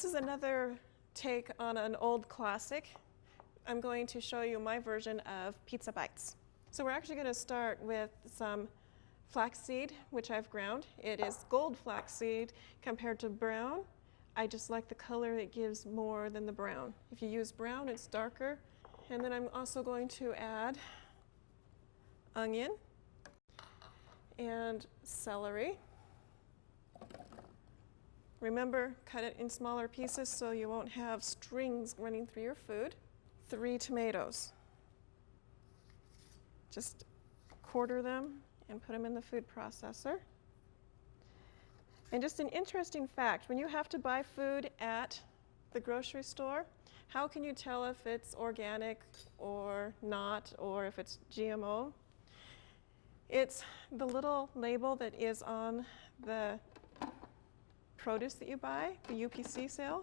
This is another take on an old classic. I'm going to show you my version of pizza bites. So we're actually going to start with some flaxseed, which I've ground. It is gold flaxseed compared to brown. I just like the color it gives more than the brown. If you use brown, it's darker. And then I'm also going to add onion and celery. Remember, cut it in smaller pieces so you won't have strings running through your food. 3 tomatoes. Just quarter them and put them in the food processor. And just an interesting fact, when you have to buy food at the grocery store, how can you tell if it's organic or not, or if it's GMO? It's the little label that is on the produce that you buy, the UPC sale.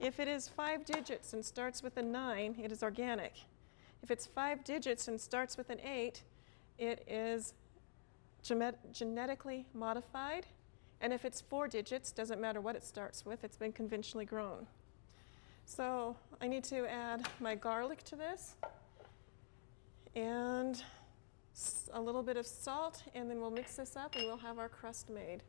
If it is 5 digits and starts with a 9, it is organic. If it's 5 digits and starts with an 8, it is genetically modified. And if it's 4 digits, doesn't matter what it starts with, it's been conventionally grown. So I need to add my garlic to this and a little bit of salt, and then we'll mix this up and we'll have our crust made.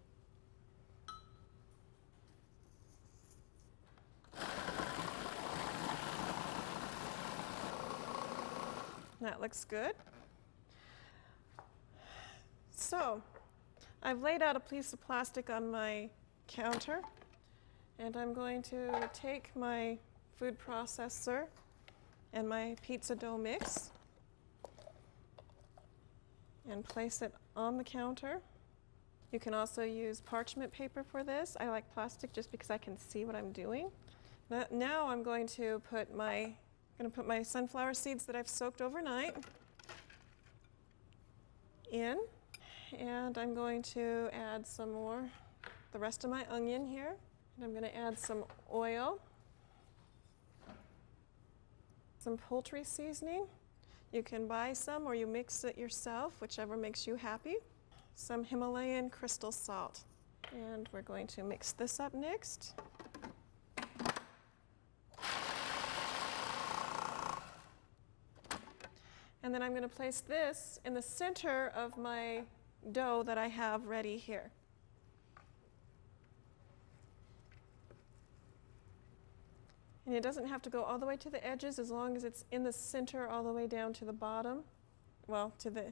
That looks good. So I've laid out a piece of plastic on my counter, and I'm going to take my food processor and my pizza dough mix and place it on the counter. You can also use parchment paper for this. I like plastic just because I can see what I'm doing. Now I'm going to put my sunflower seeds that I've soaked overnight in, and I'm going to add some more, the rest of my onion here, and I'm going to add some oil, some poultry seasoning. You can buy some or you mix it yourself, whichever makes you happy. Some Himalayan crystal salt, and we're going to mix this up next. And then I'm going to place this in the center of my dough that I have ready here. And it doesn't have to go all the way to the edges as long as it's in the center all the way down to the bottom. Well, to the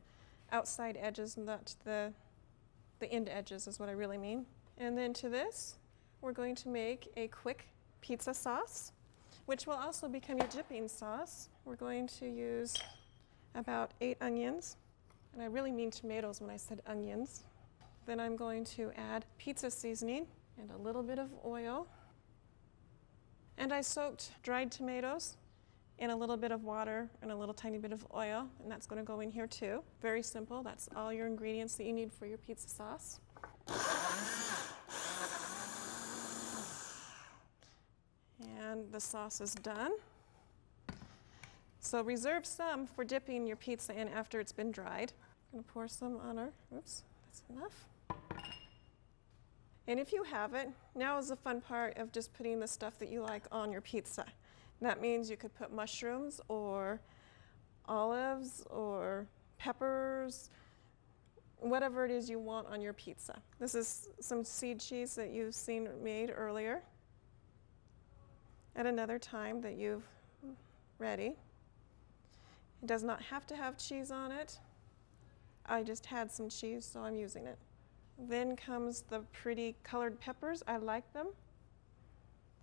outside edges, not the end edges is what I really mean. And then to this, we're going to make a quick pizza sauce, which will also become your dipping sauce. We're going to use about 8 onions, and I really mean tomatoes when I said onions. Then I'm going to add pizza seasoning and a little bit of oil. And I soaked dried tomatoes in a little bit of water and a little tiny bit of oil, and that's going to go in here too. Very simple. That's all your ingredients that you need for your pizza sauce. And the sauce is done. So reserve some for dipping your pizza in after it's been dried. I'm going to pour some on our, oops, that's enough. And if you have it, now is the fun part of just putting the stuff that you like on your pizza. That means you could put mushrooms or olives or peppers, whatever it is you want on your pizza. This is some seed cheese that you've seen made earlier at another time that you've ready. It does not have to have cheese on it. I just had some cheese, so I'm using it. Then comes the pretty colored peppers. I like them.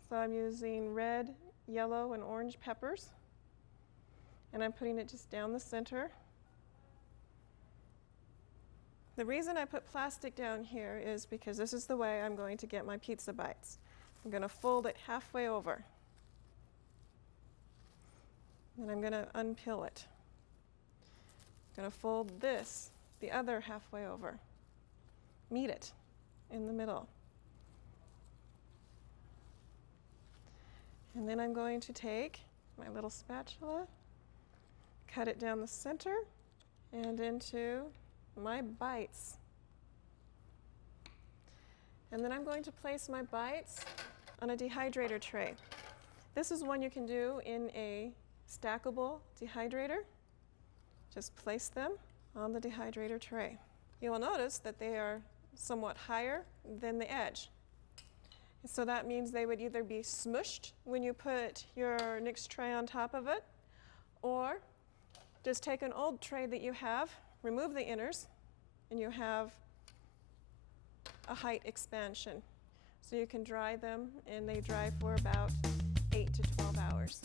So I'm using red, yellow, and orange peppers. And I'm putting it just down the center. The reason I put plastic down here is because this is the way I'm going to get my pizza bites. I'm going to fold it halfway over. And I'm going to unpeel it. I'm going to fold this the other halfway over. Meet it in the middle. And then I'm going to take my little spatula, cut it down the center and into my bites. And then I'm going to place my bites on a dehydrator tray. This is one you can do in a stackable dehydrator. Just place them on the dehydrator tray. You will notice that they are somewhat higher than the edge. So that means they would either be smushed when you put your next tray on top of it, or just take an old tray that you have, remove the inners, and you have a height expansion. So you can dry them, and they dry for about 8 to 12 hours.